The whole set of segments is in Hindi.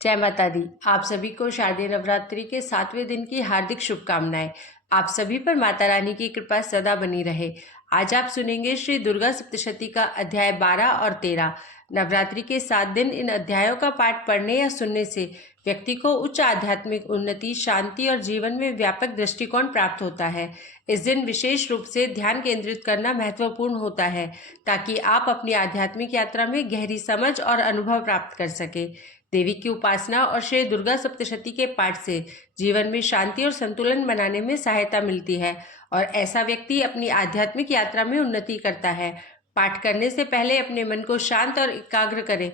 जय माता दी। आप सभी को शारदीय नवरात्रि के 7वें दिन की हार्दिक शुभकामनाएं। आप सभी पर माता रानी की कृपा सदा बनी रहे। आज आप सुनेंगे श्री दुर्गा सप्तशती का अध्याय 12 और 13। नवरात्रि के 7 दिन इन अध्यायों का पाठ पढ़ने या सुनने से व्यक्ति को उच्च आध्यात्मिक उन्नति, शांति और जीवन में व्यापक दृष्टिकोण प्राप्त होता है। इस दिन विशेष रूप से ध्यान केंद्रित करना महत्वपूर्ण होता है ताकि आप अपनी आध्यात्मिक यात्रा में गहरी समझ और अनुभव प्राप्त कर सके। देवी की उपासना और श्री दुर्गा सप्तशती के पाठ से जीवन में शांति और संतुलन बनाने में सहायता मिलती है और ऐसा व्यक्ति अपनी आध्यात्मिक यात्रा में उन्नति करता है। पाठ करने से पहले अपने मन को शांत और एकाग्र करें।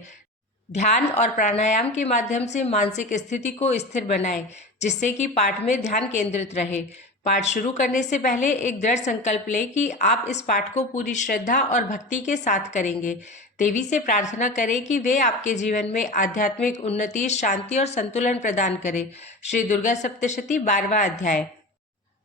ध्यान और प्राणायाम के माध्यम से मानसिक स्थिति को स्थिर बनाएं, जिससे कि पाठ में ध्यान केंद्रित रहे। पाठ शुरू करने से पहले एक दृढ़ संकल्प लें कि आप इस पाठ को पूरी श्रद्धा और भक्ति के साथ करेंगे। देवी से प्रार्थना करें कि वे आपके जीवन में आध्यात्मिक उन्नति, शांति और संतुलन प्रदान करें। श्री दुर्गा सप्तशती 12वां अध्याय।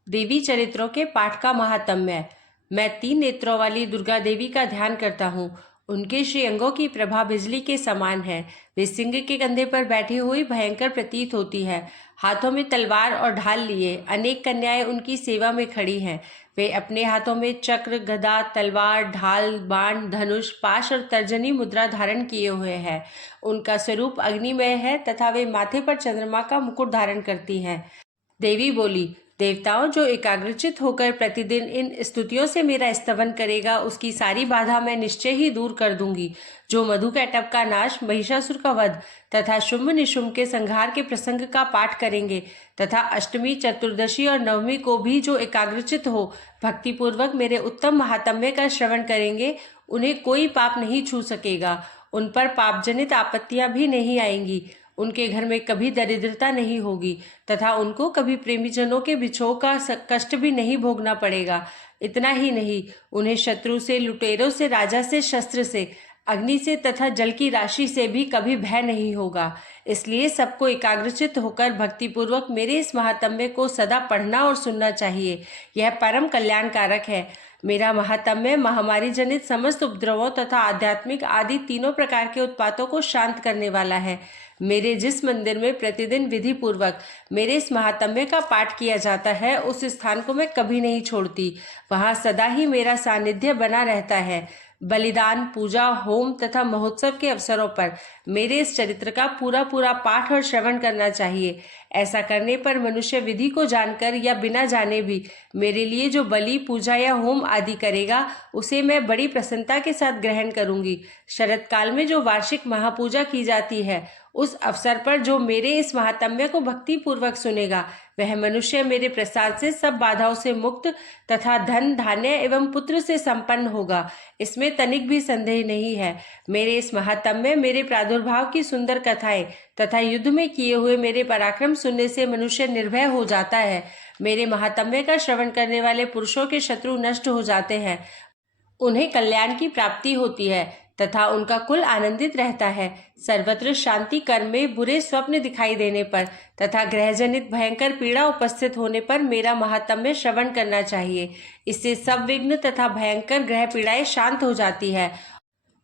देवी चरित्रों के पाठ का महात्म्य। मैं 3 नेत्रों वाली दुर्गा देवी का ध्यान करता हूँ। उनके श्रीअंगों की प्रभा बिजली के समान है। वे सिंह के कंधे पर बैठी हुई भयंकर प्रतीत होती है। हाथों में तलवार और ढाल लिए अनेक कन्याएं उनकी सेवा में खड़ी हैं। वे अपने हाथों में चक्र, गदा, तलवार, ढाल, बाण, धनुष, पाश और तर्जनी मुद्रा धारण किए हुए हैं। उनका स्वरूप अग्निमय है तथा वे माथे पर चंद्रमा का मुकुट धारण करती हैं। देवी बोली, देवताओं, जो एकाग्रचित होकर प्रतिदिन इन स्तुतियों से मेरा स्तवन करेगा, उसकी सारी बाधा मैं निश्चय ही दूर कर दूंगी। जो मधुकैटभ का नाश, महिषासुर का वध तथा शुंभ निशुंभ के संहार के प्रसंग का पाठ करेंगे तथा अष्टमी, चतुर्दशी और नवमी को भी जो एकाग्रचित हो भक्तिपूर्वक मेरे उत्तम महात्म्य का श्रवण करेंगे, उन्हें कोई पाप नहीं छू सकेगा। उन पर पापजनित आपत्तियां भी नहीं आएंगी। उनके घर में कभी दरिद्रता नहीं होगी तथा उनको कभी प्रेमीजनों के विछोह का कष्ट भी नहीं भोगना पड़ेगा। इतना ही नहीं, उन्हें शत्रु से, लुटेरों से, राजा से, शस्त्र से, अग्नि से तथा जल की राशि से भी कभी भय नहीं होगा। इसलिए सबको एकाग्रचित होकर भक्तिपूर्वक मेरे इस महात्म्य को सदा पढ़ना और सुनना चाहिए। यह परम कल्याणकारक है। मेरा महात्म्य महामारी जनित समस्त उपद्रवों तथा आध्यात्मिक आदि तीनों प्रकार के उत्पातों को शांत करने वाला है। मेरे जिस मंदिर में प्रतिदिन विधि पूर्वक मेरे इस महात्म्य का पाठ किया जाता है, उस स्थान को मैं कभी नहीं छोड़ती। वहाँ सदा ही मेरा सानिध्य बना रहता है। बलिदान, पूजा, होम तथा महोत्सव के अवसरों पर मेरे इस चरित्र का पूरा पूरा पाठ और श्रवण करना चाहिए। ऐसा करने पर मनुष्य विधि को जानकर या बिना जाने भी मेरे लिए जो बलि, पूजा या होम आदि करेगा, उसे मैं बड़ी प्रसन्नता के साथ ग्रहण करूंगी। शरद काल में जो वार्षिक महापूजा की जाती है, उस अवसर पर जो मेरे इस महात्म्य को भक्ति पूर्वक सुनेगा, वह मनुष्य मेरे प्रसाद से सब बाधाओं से मुक्त तथा धन, धान्य एवं पुत्र से संपन्न होगा। इसमें तनिक भी संदेह नहीं है। मेरे इस महात्म्य, मेरे प्रादुर्भाव की सुंदर कथाएं तथा युद्ध में किए हुए मेरे पराक्रम सुनने से मनुष्य निर्भय हो जाता है। मेरे महात्म्य का श्रवण करने वाले पुरुषों के शत्रु नष्ट हो जाते हैं। उन्हें कल्याण की प्राप्ति होती है तथा उनका कुल आनंदित रहता है। सर्वत्र शांति कर्म में बुरे स्वप्न दिखाई देने पर तथा ग्रहजनित भयंकर पीड़ा उपस्थित होने पर मेरा महात्म्य श्रवण करना चाहिए। इससे सब विघ्न तथा भयंकर ग्रह पीड़ाएं शांत हो जाती है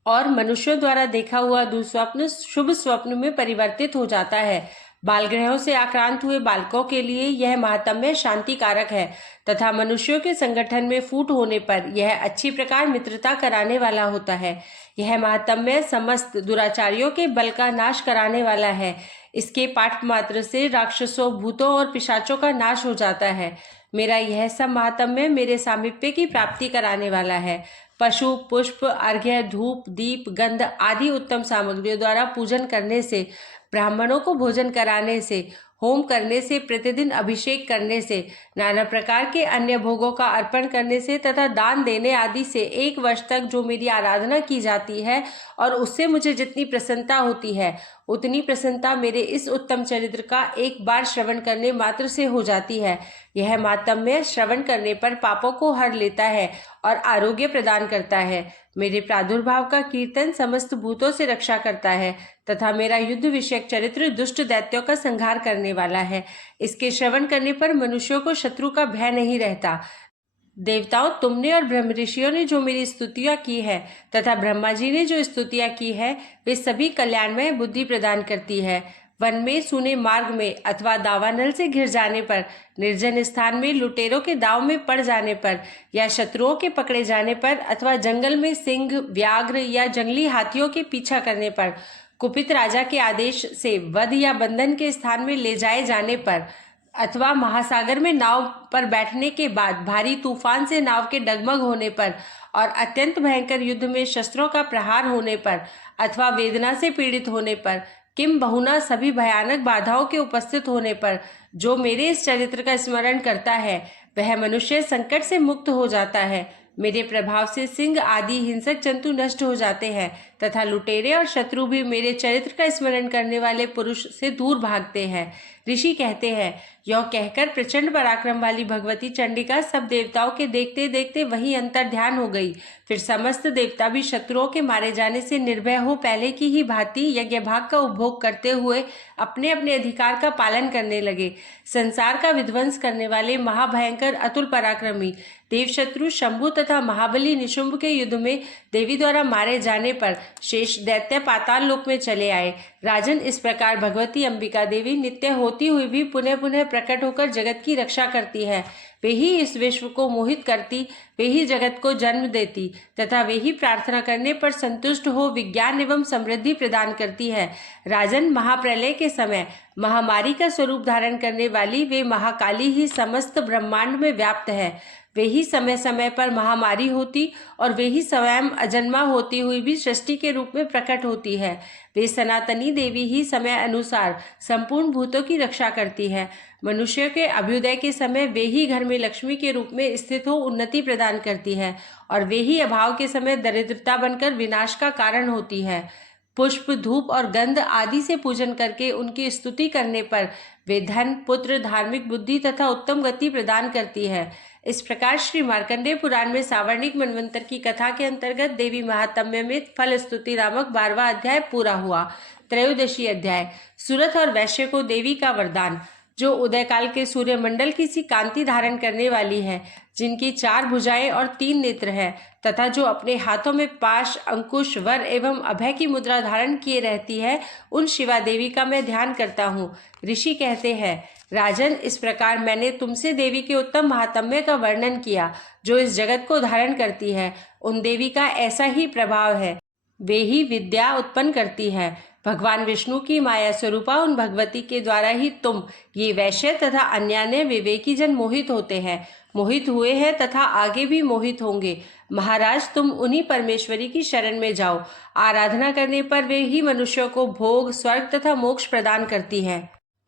और मनुष्यों द्वारा देखा हुआ दुस्वप्न शुभ स्वप्न में परिवर्तित हो जाता है। बाल ग्रहों से आक्रांत हुए बालकों के लिए यह महात्म्य शांति कारक है तथा मनुष्यों के संगठन में फूट होने पर यह अच्छी प्रकार मित्रता कराने वाला होता है। यह महात्म्य समस्त दुराचारियों के बल का नाश कराने वाला है। इसके पाठ मात्र से राक्षसों, भूतों और पिशाचों का नाश हो जाता है। मेरा यह सब महात्म्य मेरे सामीप्य की प्राप्ति कराने वाला है। पशु, पुष्प, अर्घ्य, धूप, दीप, गंध आदि उत्तम सामग्रियों द्वारा पूजन करने से, ब्राह्मणों को भोजन कराने से, होम करने से, प्रतिदिन अभिषेक करने से, नाना प्रकार के अन्य भोगों का अर्पण करने से तथा दान देने आदि से 1 वर्ष तक जो मेरी आराधना की जाती है और उससे मुझे जितनी प्रसन्नता होती है, उतनी प्रसन्नता मेरे इस उत्तम चरित्र का एक बार श्रवण करने मात्र से हो जाती है। यह महात्म्य श्रवण करने पर पापों को हर लेता है और आरोग्य प्रदान करता है। मेरे प्रादुर्भाव का कीर्तन समस्त भूतों से रक्षा करता है तथा मेरा युद्ध विषयक चरित्र दुष्ट दैत्यों का संहार करने वाला है। इसके श्रवण करने पर मनुष्यों को शत्रु का भय नहीं रहता। देवताओं, तुमने और ब्रह्म ऋषियों ने जो मेरी स्तुतियां की है तथा ब्रह्मा जी ने जो स्तुतियां की है, वे सभी कल्याणमय बुद्धि प्रदान करती है। वन में सूने मार्ग में अथवा दावानल से घिर जाने पर, निर्जन स्थान में लुटेरों के दाव में पड़ जाने पर, या शत्रुओं के पकड़े जाने पर, अथवा जंगल में सिंह, व्याघ्र या जंगली हाथियों के पीछा करने पर, कुपित राजा के आदेश से वध या बंधन के स्थान में ले जाए जाने पर, अथवा महासागर में नाव पर बैठने के बाद भारी तूफान से नाव के डगमग होने पर और अत्यंत भयंकर युद्ध में शस्त्रों का प्रहार होने पर, अथवा वेदना से पीड़ित होने पर, किम बहुना सभी भयानक बाधाओं के उपस्थित होने पर, जो मेरे इस चरित्र का स्मरण करता है वह मनुष्य संकट से मुक्त हो जाता है। मेरे प्रभाव से सिंह आदि हिंसक जंतु नष्ट हो जाते हैं तथा लुटेरे और शत्रु भी मेरे चरित्र का स्मरण करने वाले पुरुष से दूर भागते हैं। ऋषि कहते हैं, यह कहकर प्रचंड पराक्रम वाली भगवती चंडिका सब देवताओं के देखते देखते वहीं अंतर ध्यान हो गई। फिर समस्त देवता भी शत्रुओं के मारे जाने से निर्भय हो पहले की ही भांति यज्ञ भाग का उपभोग करते हुए अपने अपने अधिकार का पालन करने लगे। संसार का विध्वंस करने वाले महाभयंकर अतुल पराक्रमी देवशत्रु शंभु तथा महाबली निशुंभ के युद्ध में देवी द्वारा मारे जाने पर शेष दैत्य पाताल लोक में चले आए। राजन, इस प्रकार भगवती अंबिका देवी नित्य होती हुई भी पुनः पुनः प्रकट होकर जगत की रक्षा करती है। वे ही इस विश्व को मोहित करती, वे ही जगत को जन्म देती तथा वे ही प्रार्थना करने पर संतुष्ट हो विज्ञान एवं समृद्धि प्रदान करती है। राजन, महाप्रलय के समय महामारी का स्वरूप धारण करने वाली वे महाकाली ही समस्त ब्रह्मांड में व्याप्त है। वे ही समय समय पर महामारी होती और वे ही स्वयं अजन्मा होती हुई भी सृष्टि के रूप में प्रकट होती है। वे सनातनी देवी ही समय अनुसार संपूर्ण भूतों की रक्षा करती है। मनुष्य के अभ्युदय के समय वे ही घर में लक्ष्मी के रूप में स्थित हो उन्नति प्रदान करती है और वे ही अभाव के समय दरिद्रता बनकर विनाश का कारण होती है। पुष्प, धूप और गंध आदि से पूजन करके उनकी स्तुति करने पर वे धन, पुत्र, धार्मिक बुद्धि तथा उत्तम गति प्रदान करती है। इस प्रकार श्री मार्कंडेय पुराण में सावर्णिक मनवंतर की कथा के अंतर्गत देवी महात्म्य में फल स्तुति नामक 12वां अध्याय पूरा हुआ। त्रयोदशी अध्याय, सुरथ और वैश्य को देवी का वरदान। जो उदय काल के सूर्य मंडल की सी कांति धारण करने वाली है, जिनकी 4 भुजाएं और 3 नेत्र है तथा जो अपने हाथों में पाश, अंकुश, वर एवं अभय की मुद्रा धारण किए रहती है, उन शिवा देवी का मैं ध्यान करता हूँ। ऋषि कहते हैं, राजन, इस प्रकार मैंने तुमसे देवी के उत्तम महात्म्य का वर्णन किया जो इस जगत को धारण करती है। उन देवी का ऐसा ही प्रभाव है, वे ही विद्या उत्पन्न करती है। भगवान विष्णु की माया स्वरूपा उन भगवती के द्वारा ही तुम, ये वैश्य तथा अन्य विवेकी जन मोहित होते हैं, मोहित हुए हैं तथा आगे भी मोहित होंगे। महाराज, तुम उन्हीं परमेश्वरी की शरण में जाओ। आराधना करने पर वे ही मनुष्यों को भोग, स्वर्ग तथा मोक्ष प्रदान करती है।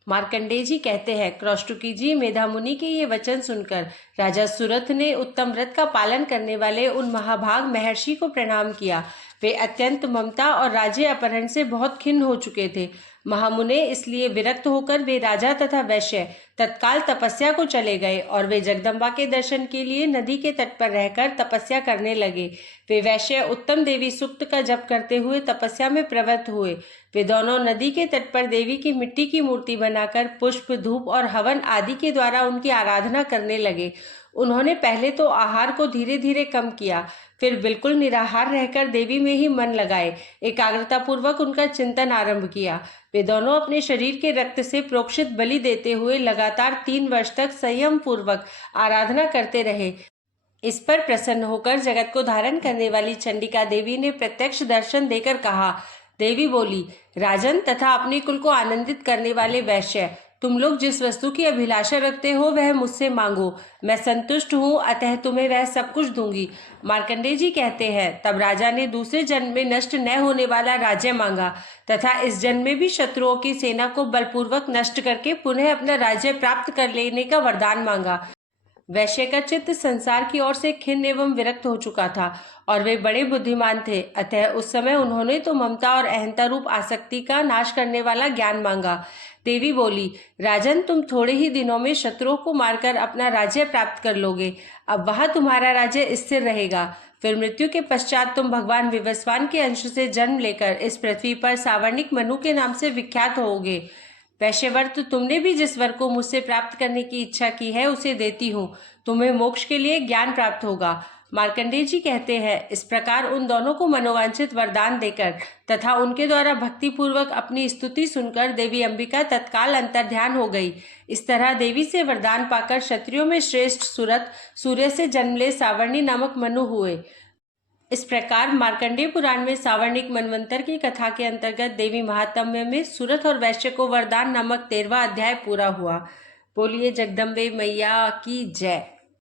मार्कंडेय जी कहते हैं, क्रौष्टुकी जी, मेधा मुनि के ये वचन सुनकर राजा सुरथ ने उत्तम व्रत का पालन करने वाले उन महाभाग महर्षि को प्रणाम किया। वे अत्यंत ममता और राज्य अपहरण से बहुत खिन्न हो चुके थे। महामुने इसलिए विरक्त होकर वे राजा तथा वैश्य तत्काल तपस्या को चले गए और वे जगदम्बा के दर्शन के लिए नदी के तट पर रहकर तपस्या करने लगे। वे वैश्य उत्तम देवी सूक्त का जप करते हुए तपस्या में प्रवृत्त हुए। वे दोनों नदी के तट पर देवी की मिट्टी की मूर्ति बनाकर पुष्प, धूप और हवन आदि के द्वारा उनकी आराधना करने लगे। उन्होंने पहले तो आहार को धीरे धीरे कम किया, फिर बिल्कुल निराहार रहकर देवी में ही मन लगाए एकाग्रता पूर्वक उनका चिंतन आरंभ किया। वे दोनों अपने शरीर के रक्त से प्रोक्षित बलि देते हुए लगातार 3 वर्ष तक संयम पूर्वक आराधना करते रहे। इस पर प्रसन्न होकर जगत को धारण करने वाली चंडिका देवी ने प्रत्यक्ष दर्शन देकर कहा। देवी बोली, राजन तथा अपने कुल को आनंदित करने वाले वैश्य, तुम लोग जिस वस्तु की अभिलाषा रखते हो वह मुझसे मांगो, मैं संतुष्ट हूँ, अतः तुम्हें वह सब कुछ दूंगी। मार्कंडेय जी कहते हैं, तब राजा ने दूसरे जन्म में नष्ट न होने वाला राज्य मांगा तथा इस जन्म में भी शत्रुओं की सेना को बलपूर्वक नष्ट करके पुनः अपना राज्य प्राप्त कर लेने का वरदान मांगा। वैश्य का चित्त संसार की ओर से खिन्न एवं विरक्त हो चुका था और वे बड़े बुद्धिमान थे, अतः उस समय उन्होंने तो ममता और अहंता रूप आसक्ति का नाश करने वाला ज्ञान मांगा। देवी बोली, राजन, तुम थोड़े ही दिनों में शत्रुओं को मारकर अपना राज्य प्राप्त कर लोगे। अब वहां तुम्हारा राज्य स्थिर रहेगा। फिर मृत्यु के पश्चात तुम भगवान विवस्वान के अंश से जन्म लेकर इस पृथ्वी पर सावर्णिक मनु के नाम से विख्यात होोगे। वैश्यवर्त, तुमने भी जिस वर को मुझसे प्राप्त करने की इच्छा की है उसे देती हूँ। तुम्हें मोक्ष के लिए ज्ञान प्राप्त होगा। मार्कंडेय जी कहते हैं, इस प्रकार उन दोनों को मनोवांछित वरदान देकर तथा उनके द्वारा भक्तिपूर्वक अपनी स्तुति सुनकर देवी अंबिका तत्काल अंतर्ध्यान हो गई। इस तरह देवी से वरदान पाकर क्षत्रियों में श्रेष्ठ सुरथ सूर्य से जन्मले सावर्णी नामक मनु हुए। इस प्रकार मार्कंडेय पुराण में सावर्णिक मनवंतर की कथा के अंतर्गत देवी महात्म्य में सुरथ और वैश्य को वरदान नामक 13वां अध्याय पूरा हुआ। बोलिए जगदम्बे मैया की जय।